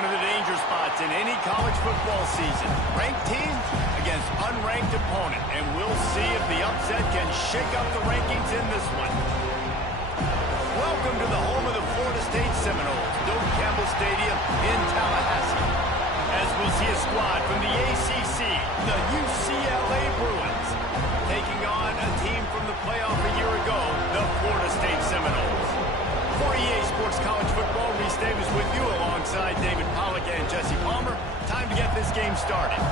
One of the danger spots in any college football season. Ranked team against unranked opponent. And we'll see if the upset can shake up the rankings in this one. Welcome to the home of the Florida State Seminoles, Doak Campbell Stadium in Tallahassee. As we'll see a squad from the ACC, the UCLA Bruins, taking on a team from the playoff a year ago, the Florida State Seminoles. For EA Sports College Football, Reese Davis with you alongside David Pollack and Jesse Palmer. Time to get this game started.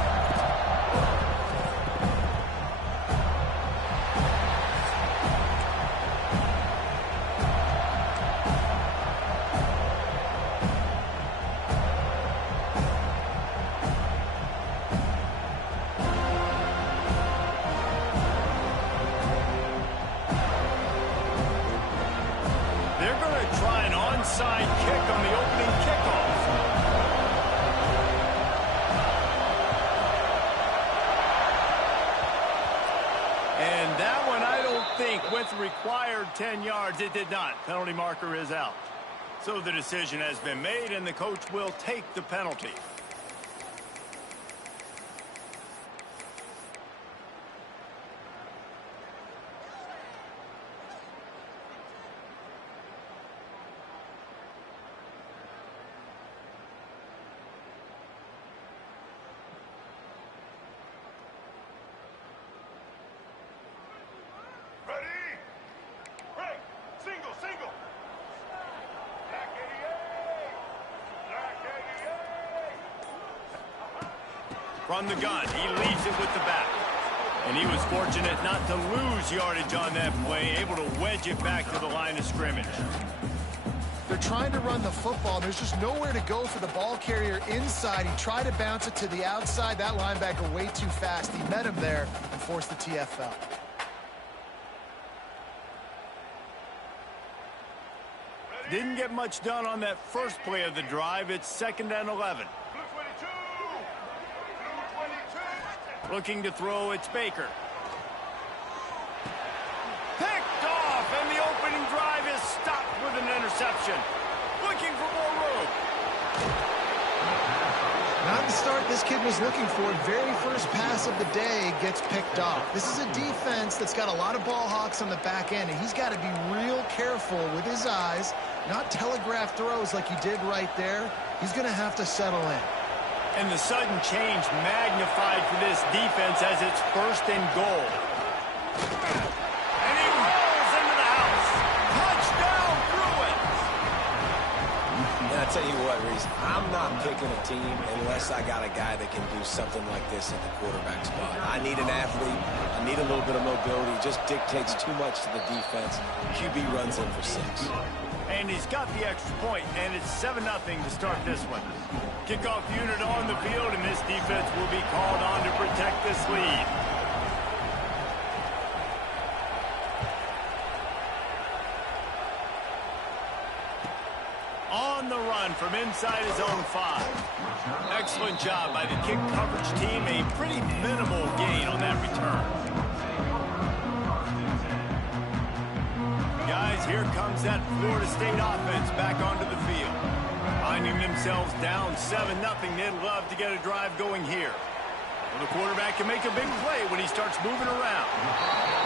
Onside kick on the opening kickoff. And that one, I don't think, went the required 10 yards. It did not. Penalty marker is out. So the decision has been made, and the coach will take the penalty. From the gun, he leaves it with the back. And he was fortunate not to lose yardage on that play, able to wedge it back to the line of scrimmage. They're trying to run the football. There's just nowhere to go for the ball carrier inside. He tried to bounce it to the outside. That linebacker way too fast. He met him there and forced the TFL. Didn't get much done on that first play of the drive. It's 2nd and 11. Looking to throw, it's Baker. Picked off, and the opening drive is stopped with an interception. Looking for more room. Not the start this kid was looking for. Very first pass of the day gets picked off. This is a defense that's got a lot of ball hawks on the back end, and he's got to be real careful with his eyes, not telegraph throws like he did right there. He's going to have to settle in. And the sudden change magnified for this defense as it's 1st and goal. And he rolls into the house. Touchdown, Bruins! And I tell you what, Reese, I'm not picking a team unless I got a guy that can do something like this at the quarterback spot. I need an athlete. I need a little bit of mobility. It just dictates too much to the defense. QB runs in for 6. And he's got the extra point, and it's 7-0 to start this one. Kickoff unit on the field, and this defense will be called on to protect this lead. On the run from inside his own 5. Excellent job by the kick coverage team. A pretty minimal gain on that return. Guys, here comes that Florida State offense back onto the field. Finding themselves down 7-0, they'd love to get a drive going here. Well, the quarterback can make a big play when he starts moving around.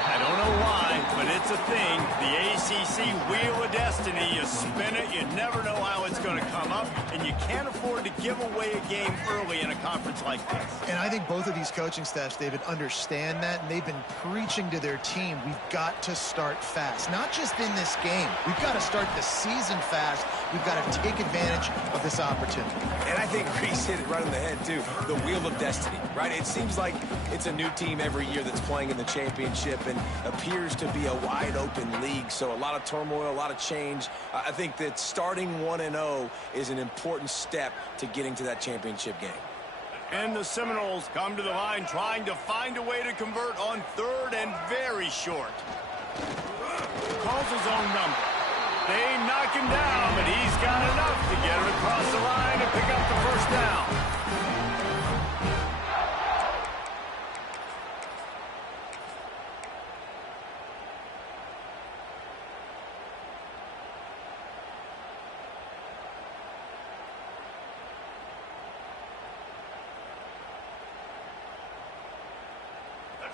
I don't know why, but it's a thing. The ACC Wheel of Destiny, you spin it, you never know how it's going to come up, and you can't afford to give away a game early in a conference like this. And I think both of these coaching staffs, David, understand that, and they've been preaching to their team, we've got to start fast. Not just in this game. We've got to start the season fast. We've got to take advantage of this opportunity. And I think Reese hit it right on the head, too. The Wheel of Destiny, right? It seems like it's a new team every year that's playing in the championship and appears to be a wide-open league. So a lot of turmoil, a lot of change. I think that starting 1-0 is an important step to getting to that championship game. And the Seminoles come to the line trying to find a way to convert on 3rd and very short. Calls his own number. They knock him down, but he's got enough to get it across the line and pick up the first down.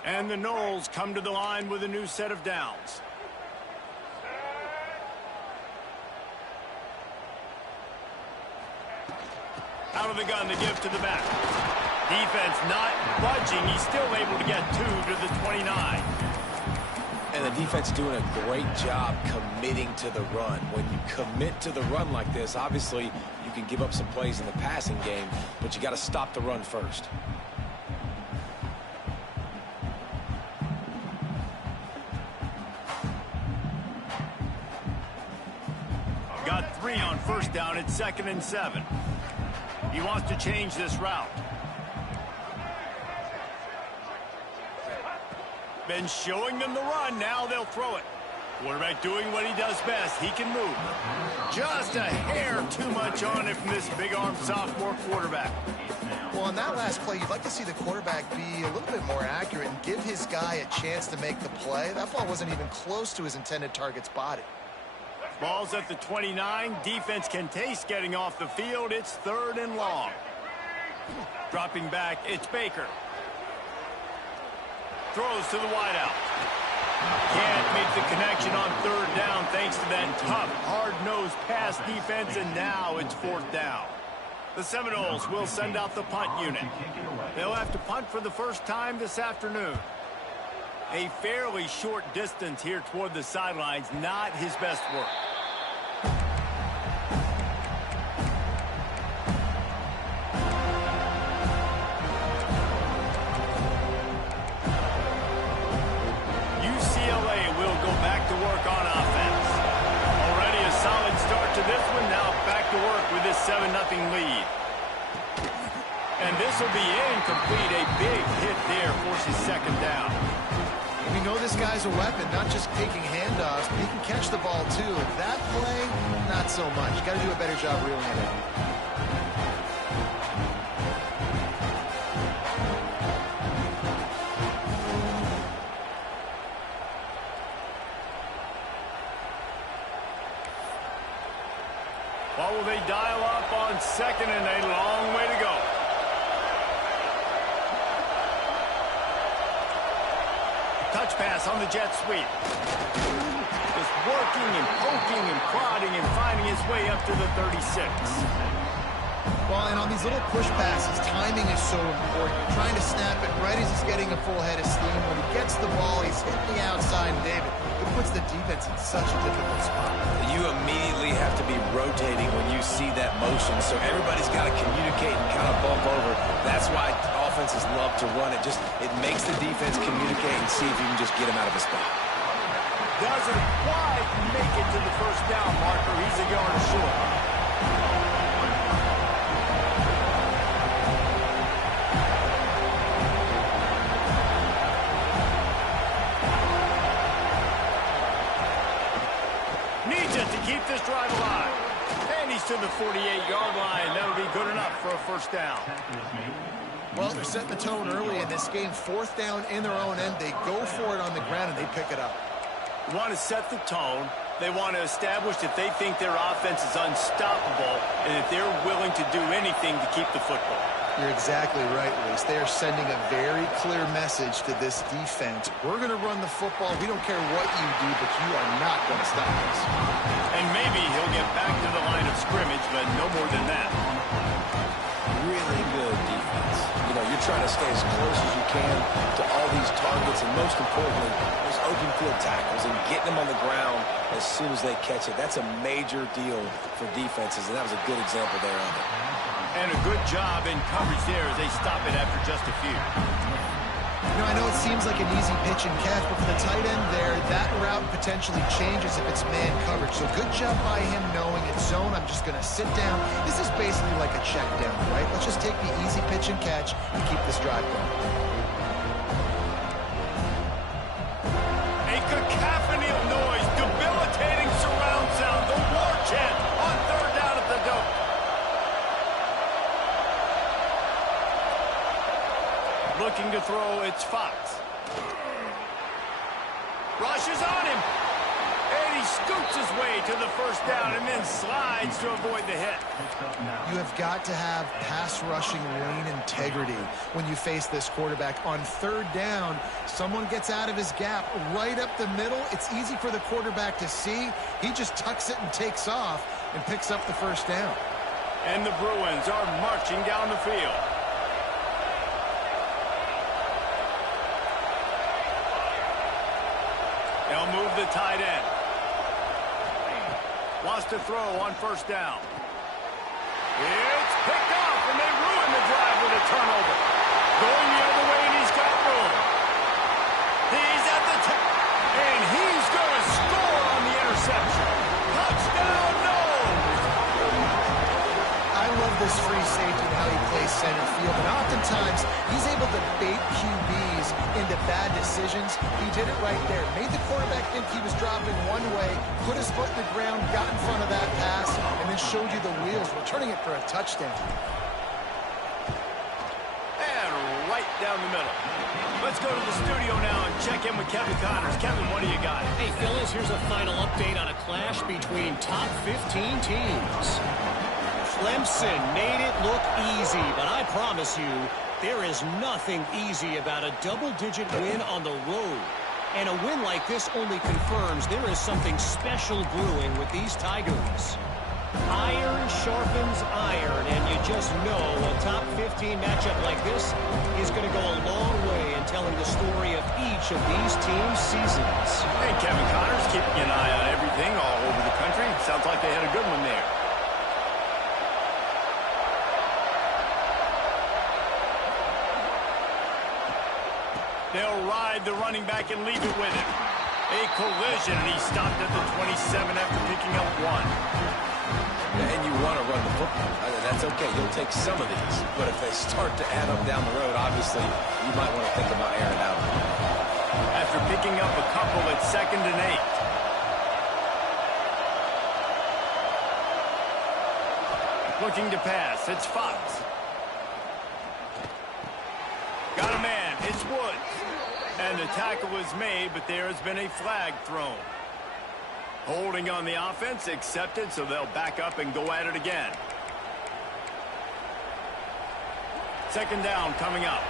And the Knowles come to the line with a new set of downs. Out of the gun to give to the back. Defense not budging. He's still able to get 2 to the 29. And the defense doing a great job committing to the run. When you commit to the run like this, obviously you can give up some plays in the passing game, but you got to stop the run first. Got 3 on first down. It's 2nd and 7. He wants to change this route. Been showing them the run. Now they'll throw it. Quarterback doing what he does best. He can move. Just a hair too much on it from this big-arm sophomore quarterback. Well, on that last play, you'd like to see the quarterback be a little bit more accurate and give his guy a chance to make the play. That ball wasn't even close to his intended target's body. Ball's at the 29. Defense can taste getting off the field. It's 3rd and long. Dropping back, it's Baker. Throws to the wideout. Can't make the connection on 3rd down thanks to that tough, hard-nosed pass defense, and now it's 4th down. The Seminoles will send out the punt unit. They'll have to punt for the first time this afternoon. A fairly short distance here toward the sidelines, not his best work. UCLA will go back to work on offense. Already a solid start to this one, now back to work with this 7-0 lead. And this will be incomplete. A big hit there forces 2nd down. We know this guy's a weapon, not just taking handoffs, but he can catch the ball too. That play, not so much. Got to do a better job reeling it in. What will they dial up on 2nd and a long way to go? Touch pass on the jet sweep. Just working and poking and prodding and finding his way up to the 36. Well, and on these little push passes, timing is so important. You're trying to snap it right as he's getting a full head of steam. When he gets the ball, he's hitting the outside, and David, it puts the defense in such a difficult spot. You immediately have to be rotating when you see that motion, so everybody's got to communicate and kind of bump over. That's why offenses love to run it. It makes the defense communicate and see if you can just get him out of his spot. Doesn't quite make it to the 1st down marker. He's a yard short. Needs it to keep this drive alive. And he's to the 48-yard line. That'll be good enough for a 1st down. Well, they're setting the tone early in this game. 4th down in their own end. They go for it on the ground, and they pick it up. They want to set the tone. They want to establish that they think their offense is unstoppable and that they're willing to do anything to keep the football. You're exactly right, Luis. They are sending a very clear message to this defense. We're going to run the football. We don't care what you do, but you are not going to stop us. And maybe he'll get back to the line of scrimmage, but no more than that. Really good defense. You know, you're trying to stay as close as you can to all these targets, and most importantly, those open field tackles and getting them on the ground as soon as they catch it. That's a major deal for defenses, and that was a good example there of it. And a good job in coverage there as they stop it after just a few. You know, I know it seems like an easy pitch and catch, but for the tight end there, that route potentially changes if it's man coverage. So good job by him knowing it's zone. I'm just going to sit down. This is basically like a check down, right? Let's just take the easy pitch and catch and keep this drive going. A cacophony of noise, debilitating surround sound, the war chant on 3rd down at the dope. Looking to throw, it's Fox. Rushes on him. And he's scoots his way to the first down and then slides to avoid the hit. You have got to have pass rushing lane integrity when you face this quarterback. On third down, someone gets out of his gap right up the middle. It's easy for the quarterback to see. He just tucks it and takes off and picks up the first down. And the Bruins are marching down the field. They'll move the tight end. Wants to throw on first down. It's picked off, and they ruin the drive with a turnover. Going the other way, and he's got room. He's at the top, and he's going to score on the interception. Touchdown, no! I love this free safety and how he plays center field, and oftentimes he's able to bait QBs into bad decisions. He did it right there. Made the quarterback think he was dropping one way, put his foot in the ground, got in front of that pass, and then showed you the wheels, returning it for a touchdown. And right down the middle. Let's go to the studio now and check in with Kevin Connors. Kevin, what do you got? Hey, Phyllis, here's a final update on a clash between top 15 teams. Clemson made it look easy, but I promise you, there is nothing easy about a double-digit win on the road. And a win like this only confirms there is something special brewing with these Tigers. Iron sharpens iron, and you just know a top 15 matchup like this is going to go a long way in telling the story of each of these teams' seasons. Hey, Kevin Connors keeping an eye on everything all over the country. Sounds like they had a good one there. They'll ride the running back and leave it with him. A collision, and he stopped at the 27 after picking up one. And you want to run the football. That's okay. You'll take some of these. But if they start to add up down the road, obviously, you might want to think about airing out. After picking up a couple at 2nd and 8. Looking to pass. It's Fox. Got a man. It's Woods. And the tackle was made, but there has been a flag thrown. Holding on the offense, accepted, so they'll back up and go at it again. 2nd down coming up.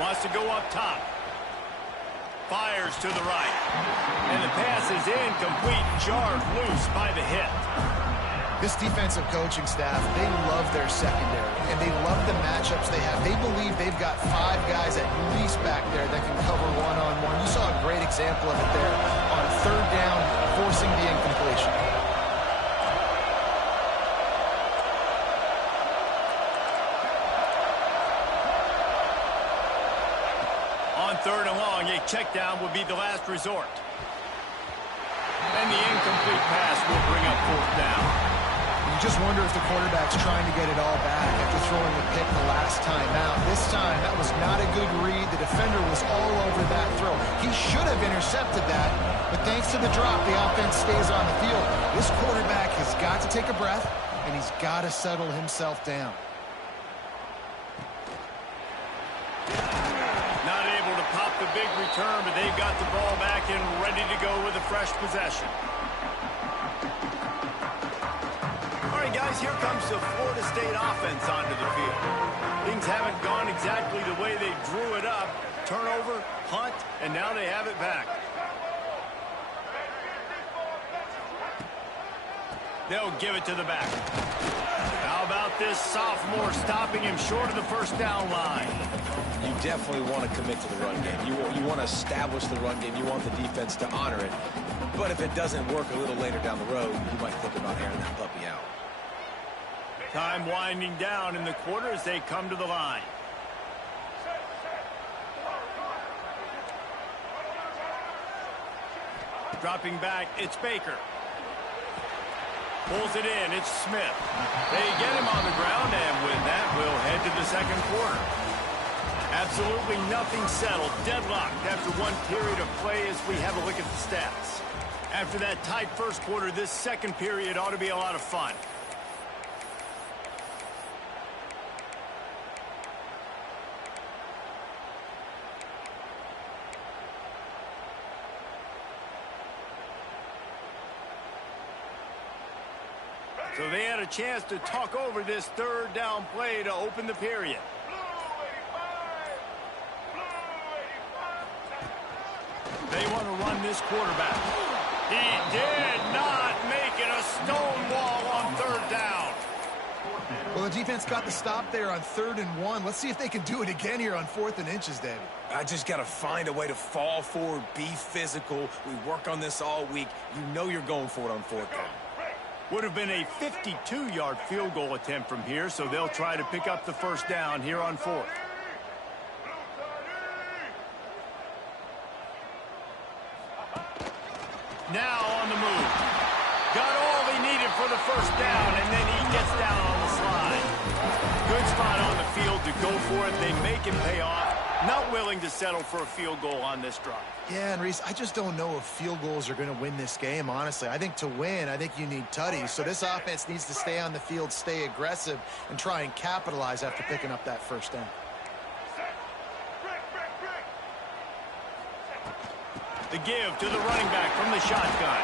Wants to go up top. Fires to the right. And the pass is incomplete, jarred loose by the hit. This defensive coaching staff, they love their secondary, and they love the matchups they have. They believe they've got 5 guys at least back there that can cover one-on-one. You saw a great example of it there on 3rd down, forcing the incompletion. On 3rd and long, a check down would be the last resort. And the incomplete pass will bring up 4th down. You just wonder if the quarterback's trying to get it all back after throwing the pick the last time out. This time, that was not a good read. The defender was all over that throw. He should have intercepted that, but thanks to the drop, the offense stays on the field. This quarterback has got to take a breath, and he's got to settle himself down. Not able to pop the big return, but they've got the ball back and ready to go with a fresh possession. All right, guys, here comes the Florida State offense onto the field. Things haven't gone exactly the way they drew it up. Turnover, punt, and now they have it back. They'll give it to the back. How about this sophomore stopping him short of the first down line? You definitely want to commit to the run game. You want to establish the run game. You want the defense to honor it. But if it doesn't work a little later down the road, you might think about airing that puppy out. Time winding down in the quarter as they come to the line. Dropping back, it's Baker. Pulls it in, it's Smith. They get him on the ground, and with that, we'll head to the 2nd quarter. Absolutely nothing settled, deadlocked after one period of play as we have a look at the stats. After that tight first quarter, this 2nd period ought to be a lot of fun. So they had a chance to talk over this third down play to open the period. They want to run this quarterback. He did not make it a stone wall on third down. Well, the defense got the stop there on 3rd and 1. Let's see if they can do it again here on 4th and inches, David. I just got to find a way to fall forward, be physical. We work on this all week. You know you're going for it on 4th down. Would have been a 52-yard field goal attempt from here, so they'll try to pick up the first down here on 4th. Now on the move. Got all he needed for the first down, and then he gets down on the slide. Good spot on the field to go for it. They make it pay off. Not willing to settle for a field goal on this drive. Yeah, and Reese, I just don't know if field goals are going to win this game, honestly. I think to win, I think you need tutties. So this offense needs to stay on the field, stay aggressive, and try and capitalize after picking up that first down. The give to the running back from the shotgun.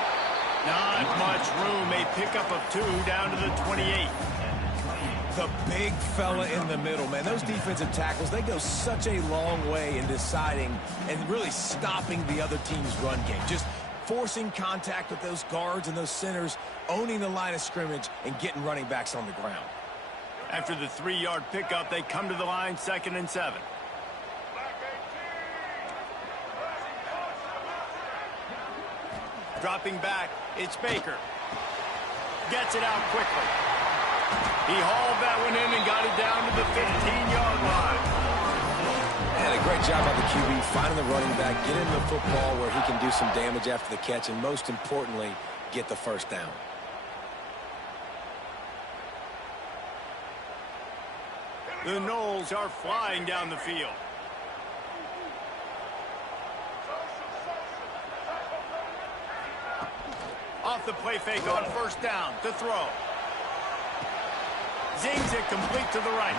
Not much room. A pickup of 2 down to the 28. The big fella in the middle, man. Those defensive tackles, they go such a long way in deciding and really stopping the other team's run game. Just forcing contact with those guards and those centers, owning the line of scrimmage, and getting running backs on the ground. After the 3-yard pickup, they come to the line, 2nd and 7. Dropping back, it's Baker. Gets it out quickly. He hauled that one in and got it down to the 15-yard line. And a great job by the QB finding the running back, get him the football where he can do some damage after the catch, and most importantly, get the first down. The Knowles are flying down the field. Off the play fake on first down to throw. Zings it complete to the right.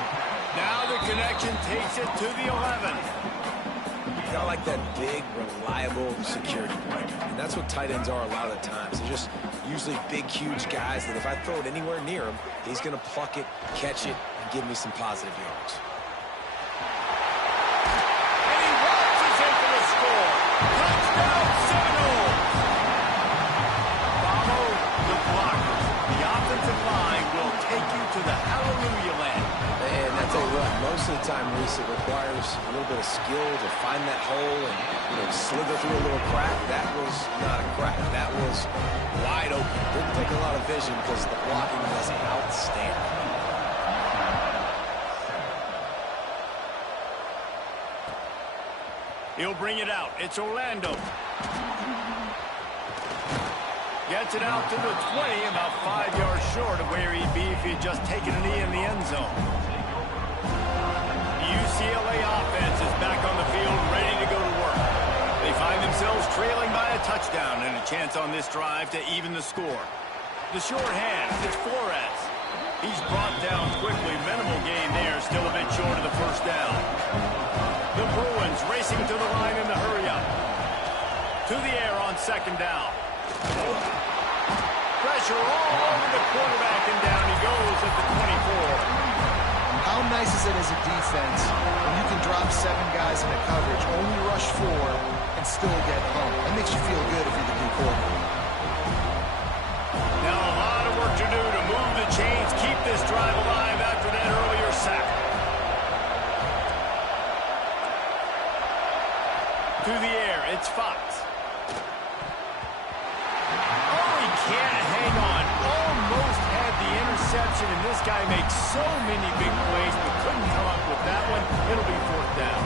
Now the connection takes it to the 11. Kind of like that big, reliable security blanket. And that's what tight ends are a lot of the times. They're just usually big, huge guys that if I throw it anywhere near him, he's going to pluck it, catch it, and give me some positive yards. And he launches in for the score. Touchdown, Seminoles! Follow the blockers. The offensive line will take you to the hallelujah land. And that's a run. Most of the time, Reese, it requires a little bit of skill to find that hole and slither through a little crack. That was not a crack. That was wide open. Didn't take a lot of vision because the blocking was outstanding. He'll bring it out. It's Orlando. Gets it out to the 20, about 5 yards short of where he'd be if he'd just taken a knee in the end zone. The UCLA offense is back on the field, ready to go to work. They find themselves trailing by a touchdown and a chance on this drive to even the score. The short hand, it's Flores. He's brought down quickly. Minimal gain there, still a bit short of the first down. The Bruins racing to the line in the hurry-up. To the air on second down. Pressure all over the quarterback, and down he goes at the 24. How nice is it as a defense when you can drop 7 guys in a coverage, only rush 4, and still get home? That makes you feel good if you're the D quarterback. Now a lot of work to do to move the chains, keep this drive alive after that earlier sack. To the air, it's Fox. Can't hang on. Almost had the interception, and this guy makes so many big plays, but couldn't come up with that one. It'll be fourth down.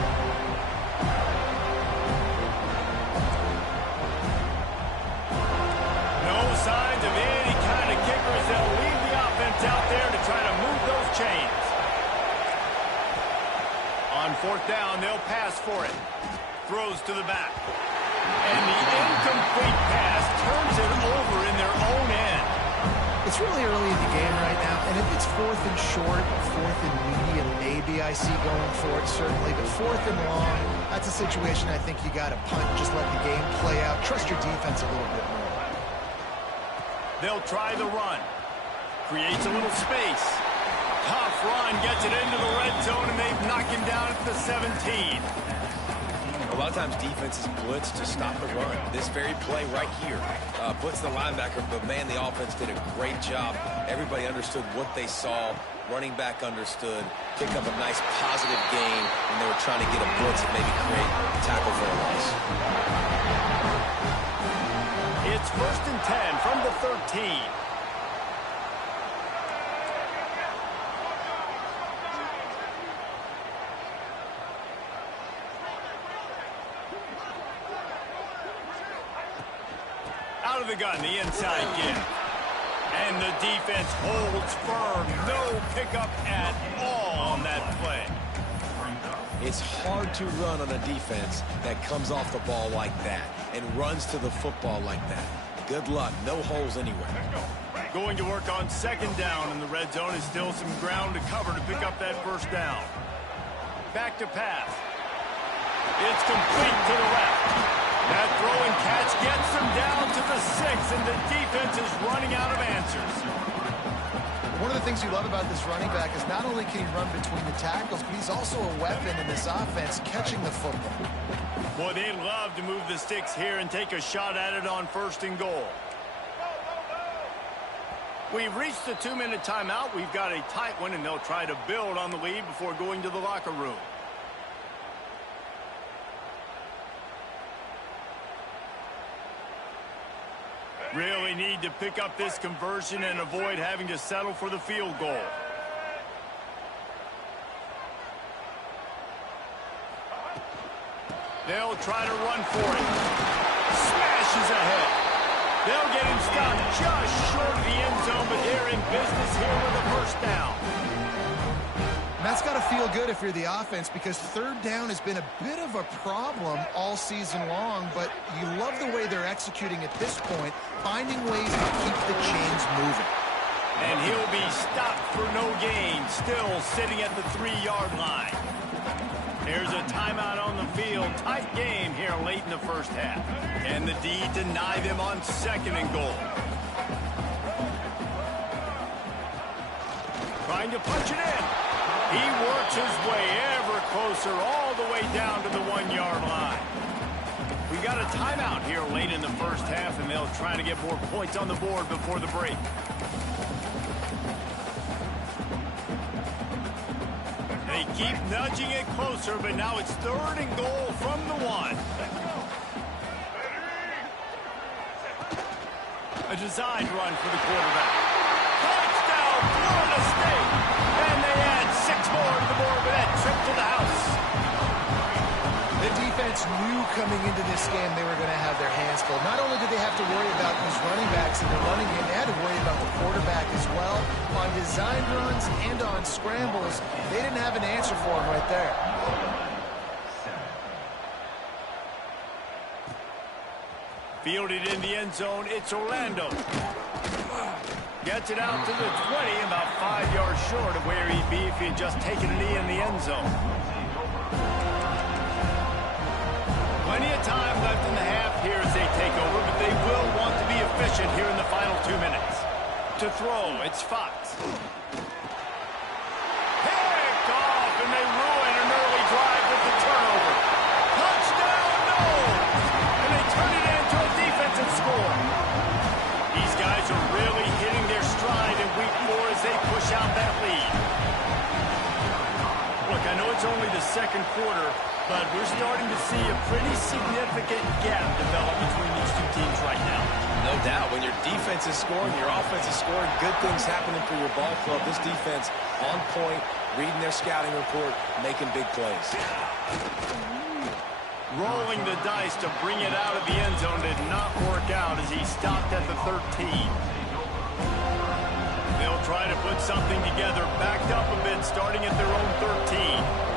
No signs of any kind of kickers that'll leave the offense out there to try to move those chains. On fourth down, they'll pass for it. Throws to the back. And the incomplete pass turns it over in their own end. It's really early in the game right now, and if it's 4th and short, 4th and medium, maybe I see going for it, certainly. But 4th and long, that's a situation I think you got to punt, just let the game play out. Trust your defense a little bit more. They'll try the run. Creates a little space. Tough run, gets it into the red zone, and they've knocked him down at the 17. A lot of times defenses blitz to stop the run. This very play right here blitz the linebacker, but man, the offense did a great job. Everybody understood what they saw. Running back understood. Pick up a nice positive gain, and they were trying to get a blitz and maybe create a tackle for a loss. It's 1st and 10 from the 13. Out of the gun, the inside give. And the defense holds firm. No pickup at all on that play. It's hard to run on a defense that comes off the ball like that and runs to the football like that. Good luck. No holes anywhere. Going to work on 2nd down, and the red zone is still some ground to cover to pick up that 1st down. Back to pass. It's complete to the left. That throw and catch gets them down to the 6, and the defense is running out of answers. One of the things you love about this running back is not only can he run between the tackles, but he's also a weapon in this offense catching the football. Boy, they love to move the sticks here and take a shot at it on 1st and goal. We've reached the 2-minute timeout. We've got a tight one, and they'll try to build on the lead before going to the locker room. Really need to pick up this conversion and avoid having to settle for the field goal. They'll try to run for it. Smashes ahead. They'll get him stopped just short of the end zone, but they're in business here with a 1st down. And that's got to feel good if you're the offense, because 3rd down has been a bit of a problem all season long, but you love the way they're executing at this point, finding ways to keep the chains moving. And he'll be stopped for no gain, still sitting at the 3-yard line. There's a timeout on the field. Tight game here late in the 1st half. And the D deny them on 2nd and goal. Trying to punch it in. He works his way ever closer all the way down to the 1-yard line. We got a timeout here late in the 1st half, and they'll try to get more points on the board before the break. They keep nudging it closer, but now it's 3rd and goal from the 1. A designed run for the quarterback. Touchdown, Florida State! And they add 6 more to the board with that trip to the house. The defense knew coming into this game they were going to have their hands full. Not only did they have to worry about these running backs in the running game, they had to worry about the quarterback as well. On designed runs and on scrambles, they didn't have an answer for him right there. Fielded in the end zone, it's Orlando. Gets it out to the 20, about 5 yards short of where he'd be if he had just taken a knee in the end zone. Plenty of time left in the half here as they take over, but they will want to be efficient here in the final 2 minutes. To throw, it's Fox. Picked off, and they ruin an early drive with the turnover. Touchdown, no! And they turn it into a defensive score. These guys are really hitting their stride in week 4 as they push out that lead. Look, I know it's only the 2nd quarter, but we're starting to see a pretty significant gap develop between these two teams right now. No doubt. When your defense is scoring, your offense is scoring, good things happening for your ball club. This defense on point, reading their scouting report, making big plays. Rolling the dice to bring it out of the end zone did not work out as he stopped at the 13. They'll try to put something together, backed up a bit, starting at their own 13.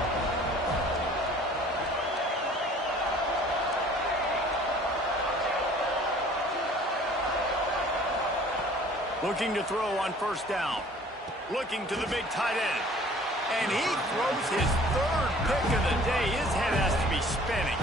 Looking to throw on 1st down. Looking to the big tight end. And he throws his 3rd pick of the day. His head has to be spinning.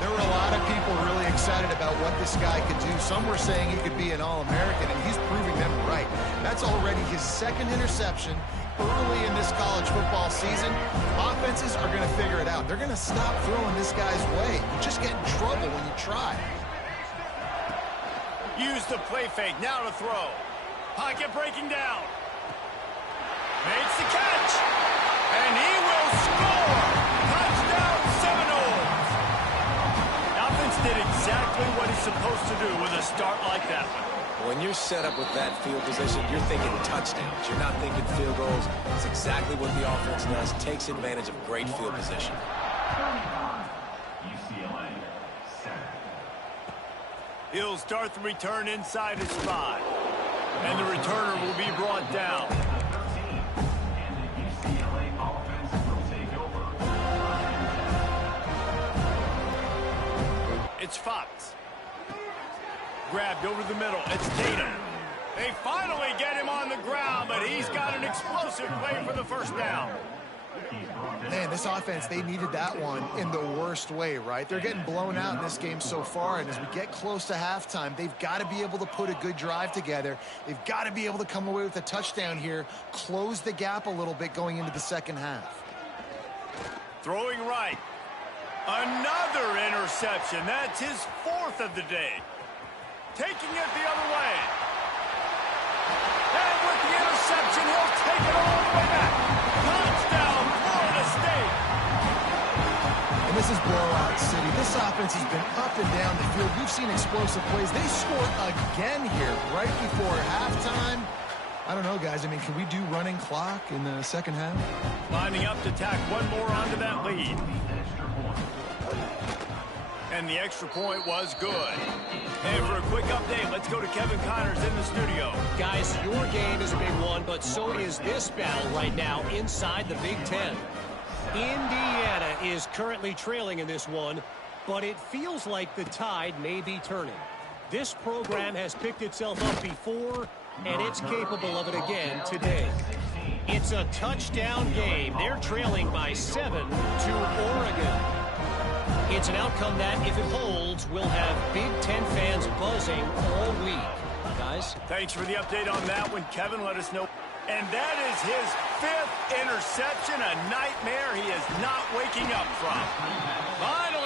They're there were a lot of people really excited about what this guy could do. Some were saying he could be an All-American, and he's proving them right. That's already his second interception early in this college football season. Offenses are going to figure it out. They're going to stop throwing this guy's way. You just get in trouble when you try. Use the play fake. Now to throw. Pocket breaking down. Makes the catch. And he will score. Touchdown Seminoles. Offense did exactly what he's supposed to do with a start like that one. When you're set up with that field position, you're thinking touchdowns. You're not thinking field goals. It's exactly what the offense does. Takes advantage of great field position. UCLA, He'll start the return inside his spot. And the returner will be brought down. It's Fox. Grabbed over the middle. It's Tatum. They finally get him on the ground, but he's got an explosive play for the first down. Man, this offense, they needed that one in the worst way, right? They're getting blown out in this game so far, and as we get close to halftime, they've got to be able to put a good drive together. They've got to be able to come away with a touchdown here, close the gap a little bit going into the second half. Throwing right. Another interception. That's his fourth of the day. Taking it the other way. And with the interception, he'll take it all the way back. Touchdown, Florida State. And this is blowout city. This offense has been up and down the field. We've seen explosive plays. They scored again here right before halftime. I don't know, guys. I mean, can we do running clock in the second half? Lining up to tack one more onto that lead. And the extra point was good. And for a quick update, let's go to Kevin Connors in the studio. Guys, your game is a big one, but so is this battle right now inside the Big Ten. Indiana is currently trailing in this one, but it feels like the tide may be turning. This program has picked itself up before, and it's capable of it again today. It's a touchdown game. They're trailing by 7 to Oregon. It's an outcome that, if it holds, will have Big Ten fans buzzing all week. Guys? Thanks for the update on that one, Kevin. Let us know. And that is his 5th interception, a nightmare he is not waking up from. Final